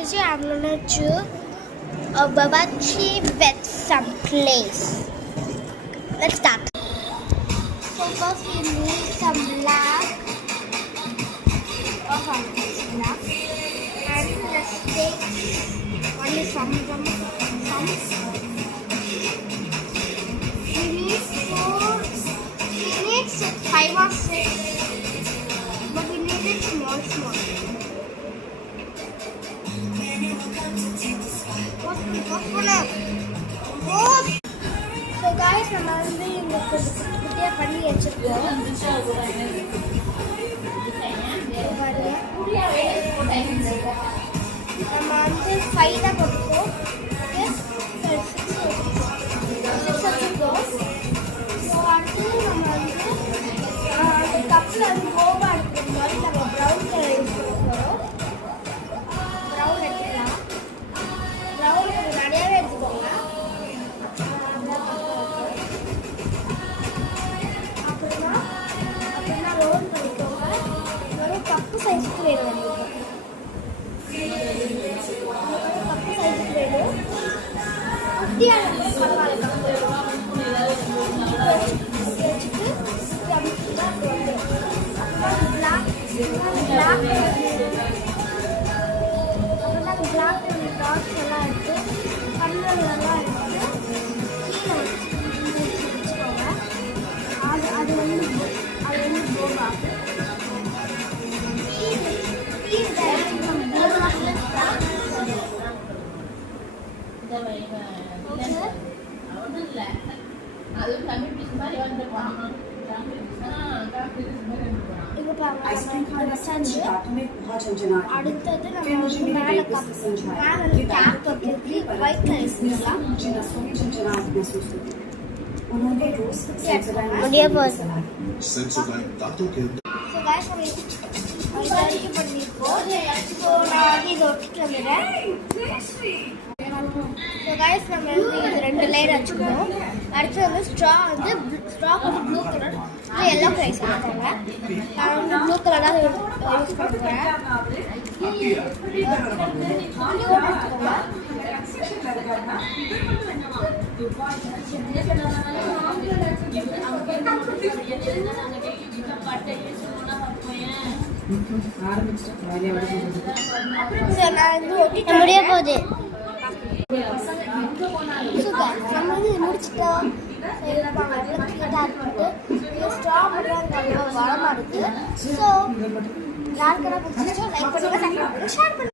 Today I'm gonna do a babachi with some clays. Let's start. So first we need some black and let's take only some. We need 5 or 6, but we need it small. So guys, நம்ம வந்து இந்த குட்டியா பண்ணி வச்சிருக்கோம். நம்ம வந்து 5 தான் போட்டுருக்கோம். ஸோ அடுத்து நம்ம வந்து அந்த கப்பில் வந்து கோவா எடுக்கிற மாதிரி நம்ம ப்ரௌன் கலர் யூஸ் பண்ணுறோம். ப்ரௌன் எடுத்துக்கலாம். ப்ரௌன் கொஞ்சம் நிறையாவே எடுத்துக்கோங்க. அப்புறமா ரோல் பண்ணிக்கோங்க. வெறும் கப்பு சைஸுக்கு வேணும் நம்மளுக்கு. கப்பு சைஸுக்கு வேணும். குட்டியாக பரவாயில்ல கப்பு வேணும். வச்சுட்டு பிளாக் டாட்ஸ் எல்லாம் எடுத்து கண்ணெல்லாம் எடுத்து கீழே வச்சுக்கோங்க. அது வந்து போகா அடுத்தது நம்ம வந்து மேலே கேப் வைக்கிறதுக்கு ஒயிட் ரைஸ் பண்ணியிருக்கோம். ஸோ நான் வந்து இதை ஒட்டிட்டு வந்துடுறேன். ஸோ கைஸ் நம்ம வந்து இது 2 லேயர் வச்சுக்கணும். அடுத்து வந்து ஸ்ட்ரா வந்து ப்ளூ கலர் எல்லோ ரைஸ் எடுத்துக்கோங்க. நான் வந்து ப்ளூ கலர் தான் யூஸ் பண்ணுறேன். முடிய போகுது. நம்ம வந்து முடிச்சுட்டோம். ஸ்ட்ரா பண்ணுறது வரமா இருக்கு. ஸோ யாருக்கெல்லாம் பிடிச்சிச்சோ லைக் பண்ணுங்க, ஷேர் பண்ணுங்க.